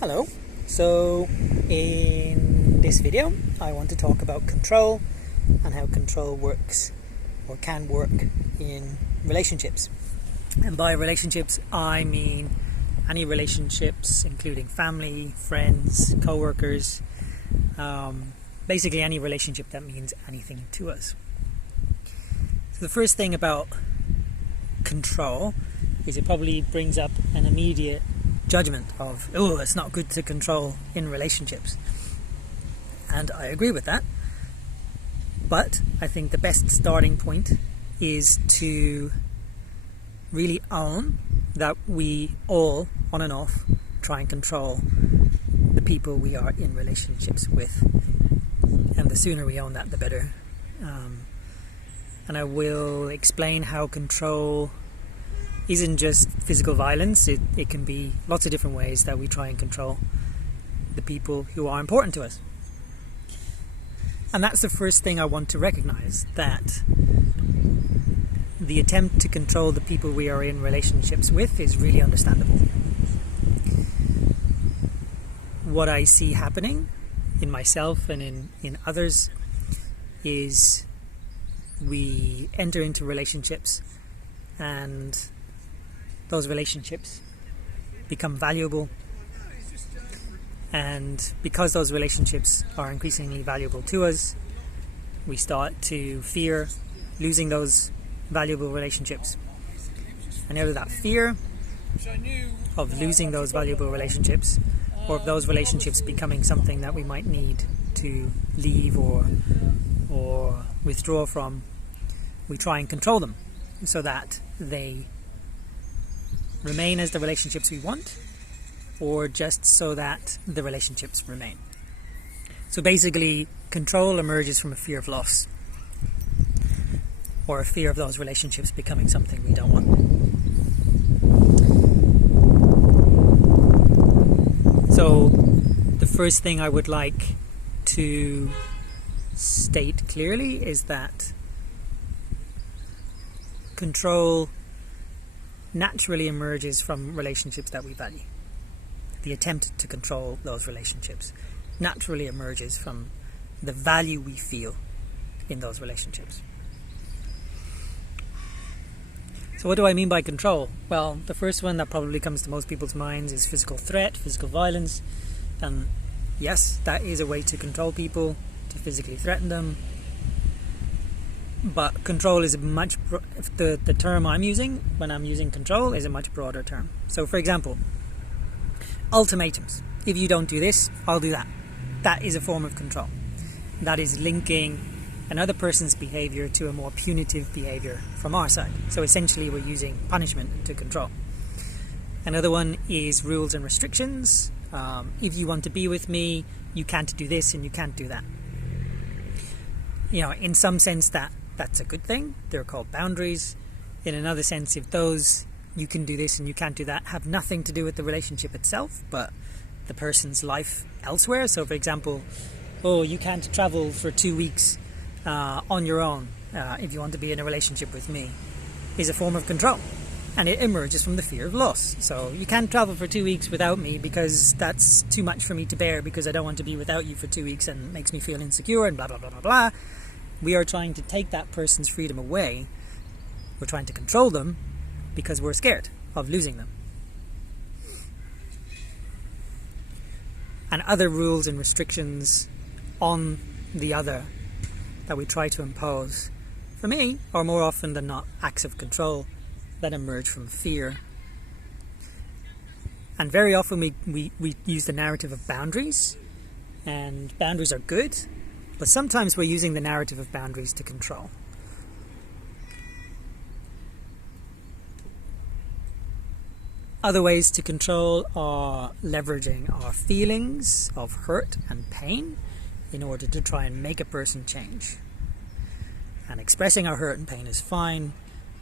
Hello. So in this video I want to talk about control and how control works or can work in relationships. And by relationships I mean any relationships including family, friends, co-workers, basically any relationship that means anything to us. So the first thing about control is it probably brings up an immediate judgment of, oh, it's not good to control in relationships. And I agree with that. But I think the best starting point is to really own that we all, on and off, try and control the people we are in relationships with. And the sooner we own that, the better. And I will explain how control isn't just physical violence. It can be lots of different ways that we try and control the people who are important to us. And that's the first thing I want to recognize, that the attempt to control the people we are in relationships with is really understandable. What I see happening in myself and in others is we enter into relationships and those relationships become valuable, and because those relationships are increasingly valuable to us, we start to fear losing those valuable relationships. And out of that fear of losing those valuable relationships, or of those relationships becoming something that we might need to leave or withdraw from, we try and control them so that they remain as the relationships we want, or just so that the relationships remain. So basically, control emerges from a fear of loss, or a fear of those relationships becoming something we don't want. So the first thing I would like to state clearly is that control naturally emerges from relationships that we value. The attempt to control those relationships naturally emerges from the value we feel in those relationships. So what do I mean by control? Well, the first one that probably comes to most people's minds is physical threat, physical violence. And yes, that is a way to control people, to physically threaten them. But control is the term I'm using when I'm using control is a much broader term. So for example, ultimatums. If you don't do this, I'll do that. That is a form of control. That is linking another person's behavior to a more punitive behavior from our side. So essentially we're using punishment to control. Another one is rules and restrictions. If you want to be with me, you can't do this and you can't do that. You know, in some sense that's a good thing. They're called boundaries. In another sense, if those you can do this and you can't do that have nothing to do with the relationship itself, but the person's life elsewhere. So for example, you can't travel for 2 weeks on your own if you want to be in a relationship with me, is a form of control. And it emerges from the fear of loss. So you can't travel for 2 weeks without me because that's too much for me to bear, because I don't want to be without you for 2 weeks and it makes me feel insecure and blah, blah, blah, blah, blah. We are trying to take that person's freedom away. We're trying to control them because we're scared of losing them. And other rules and restrictions on the other that we try to impose, for me, are more often than not acts of control that emerge from fear. And very often we use the narrative of boundaries, and boundaries are good, but sometimes we're using the narrative of boundaries to control. Other ways to control are leveraging our feelings of hurt and pain in order to try and make a person change. And expressing our hurt and pain is fine,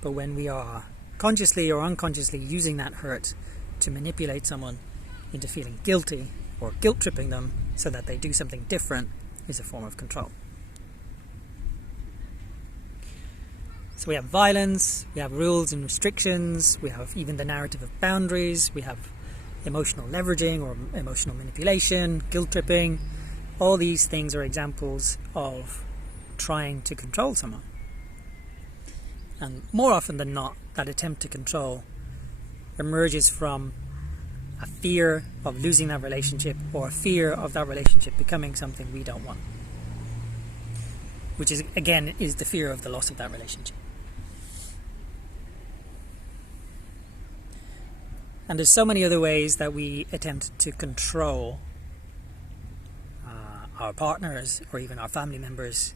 but when we are consciously or unconsciously using that hurt to manipulate someone into feeling guilty or guilt-tripping them so that they do something different, is a form of control. So we have violence, we have rules and restrictions, we have even the narrative of boundaries, we have emotional leveraging or emotional manipulation, guilt tripping. All these things are examples of trying to control someone. And more often than not, that attempt to control emerges from a fear of losing that relationship or a fear of that relationship becoming something we don't want. Which is, again, is the fear of the loss of that relationship. And there's so many other ways that we attempt to control our partners or even our family members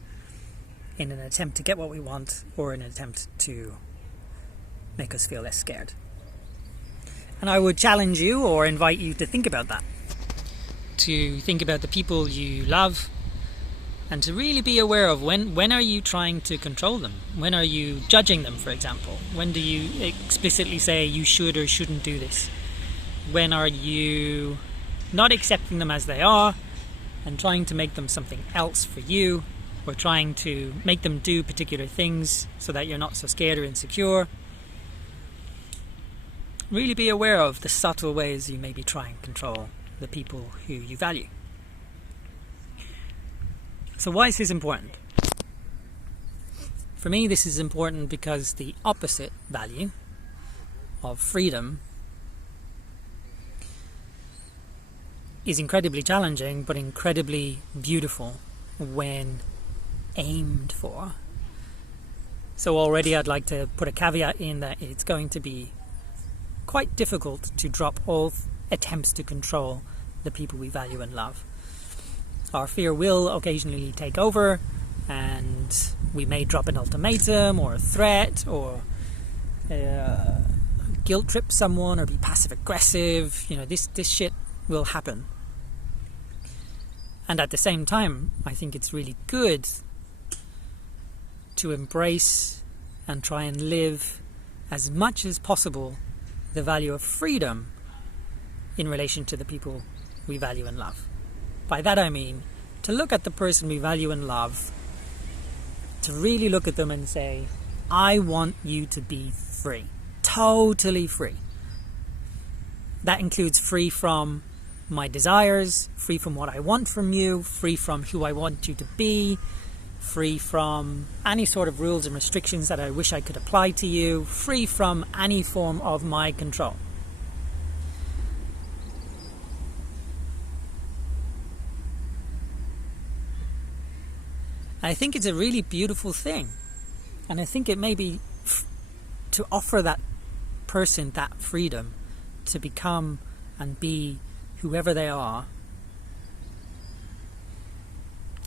in an attempt to get what we want or in an attempt to make us feel less scared. And I would challenge you or invite you to think about that. To think about the people you love and to really be aware of when are you trying to control them? When are you judging them, for example? When do you explicitly say you should or shouldn't do this? When are you not accepting them as they are and trying to make them something else for you, or trying to make them do particular things so that you're not so scared or insecure? Really be aware of the subtle ways you maybe try and control the people who you value. So why is this important? For me, this is important because the opposite value of freedom is incredibly challenging but incredibly beautiful when aimed for. So already I'd like to put a caveat in that it's going to be quite difficult to drop all attempts to control the people we value and love. Our fear will occasionally take over, and we may drop an ultimatum or a threat or guilt trip someone or be passive aggressive. This shit will happen. And at the same time, I think it's really good to embrace and try and live as much as possible the value of freedom in relation to the people we value and love. By that I mean to look at the person we value and love, to really look at them and say, I want you to be free, totally free. That includes free from my desires, free from what I want from you, free from who I want you to be, free from any sort of rules and restrictions that I wish I could apply to you, free from any form of my control. I think it's a really beautiful thing, and I think it may be to offer that person that freedom to become and be whoever they are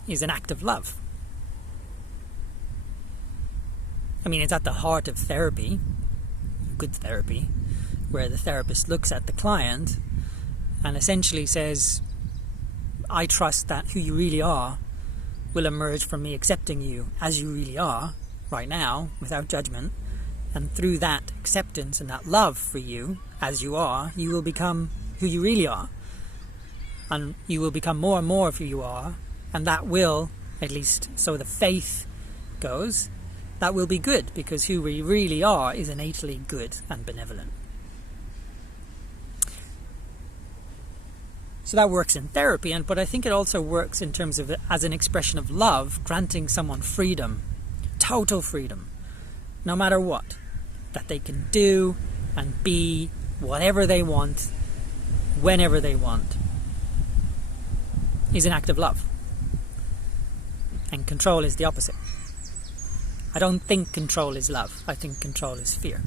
is an act of love. I mean, it's at the heart of therapy, good therapy, where the therapist looks at the client and essentially says, I trust that who you really are will emerge from me accepting you as you really are right now without judgment, and through that acceptance and that love for you as you are, you will become who you really are, and you will become more and more of who you are, and that will, at least so the faith goes, that will be good, because who we really are is innately good and benevolent. So that works in therapy, but I think it also works in terms of as an expression of love, granting someone freedom, total freedom, no matter what, that they can do and be whatever they want, whenever they want, is an act of love. And control is the opposite. I don't think control is love. I think control is fear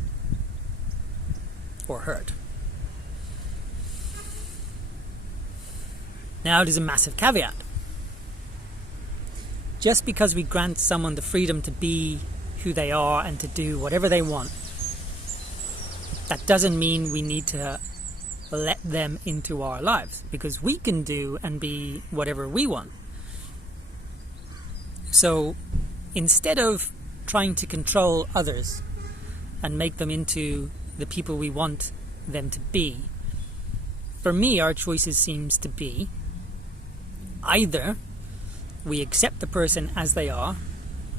or hurt. Now there's a massive caveat. Just because we grant someone the freedom to be who they are and to do whatever they want, that doesn't mean we need to let them into our lives, because we can do and be whatever we want. So instead of trying to control others and make them into the people we want them to be, for me our choices seems to be either we accept the person as they are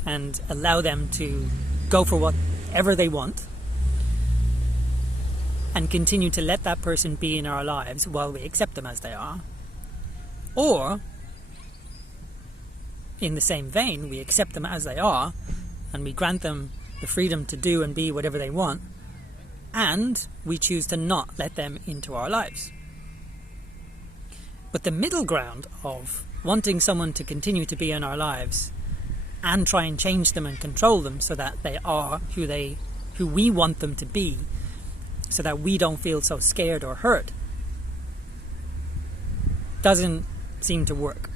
and allow them to go for whatever they want, and continue to let that person be in our lives while we accept them as they are. Or, in the same vein, we accept them as they are and we grant them the freedom to do and be whatever they want, and we choose to not let them into our lives. But the middle ground of wanting someone to continue to be in our lives and try and change them and control them so that they are who we want them to be, so that we don't feel so scared or hurt, doesn't seem to work.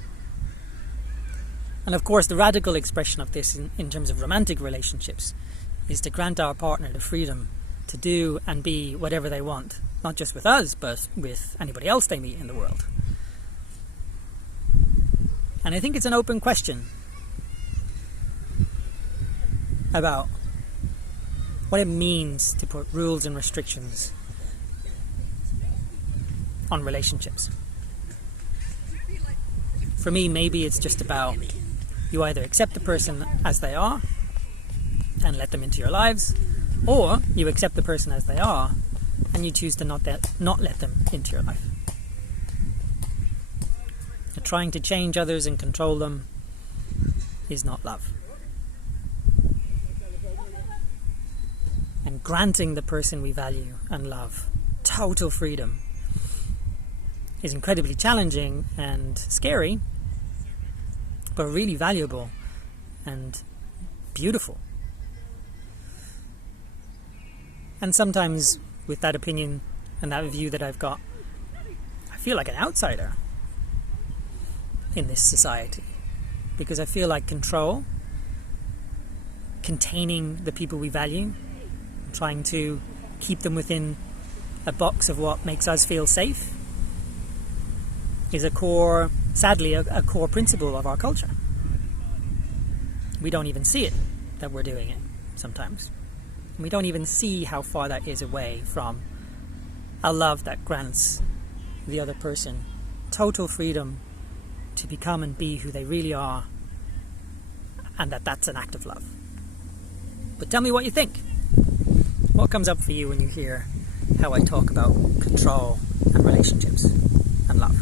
And of course, the radical expression of this in terms of romantic relationships is to grant our partner the freedom to do and be whatever they want, not just with us, but with anybody else they meet in the world. And I think it's an open question about what it means to put rules and restrictions on relationships. For me, maybe it's just about you either accept the person as they are and let them into your lives, or you accept the person as they are and you choose to not let them into your life. Trying to change others and control them is not love. And granting the person we value and love total freedom is incredibly challenging and scary, but really valuable and beautiful. And sometimes with that opinion and that view that I've got, I feel like an outsider in this society, because I feel like control, containing the people we value, trying to keep them within a box of what makes us feel safe, is sadly a core principle of our culture. We don't even see it, that we're doing it sometimes. We don't even see how far that is away from a love that grants the other person total freedom to become and be who they really are, and that's an act of love. But tell me what you think. What comes up for you when you hear how I talk about control and relationships and love?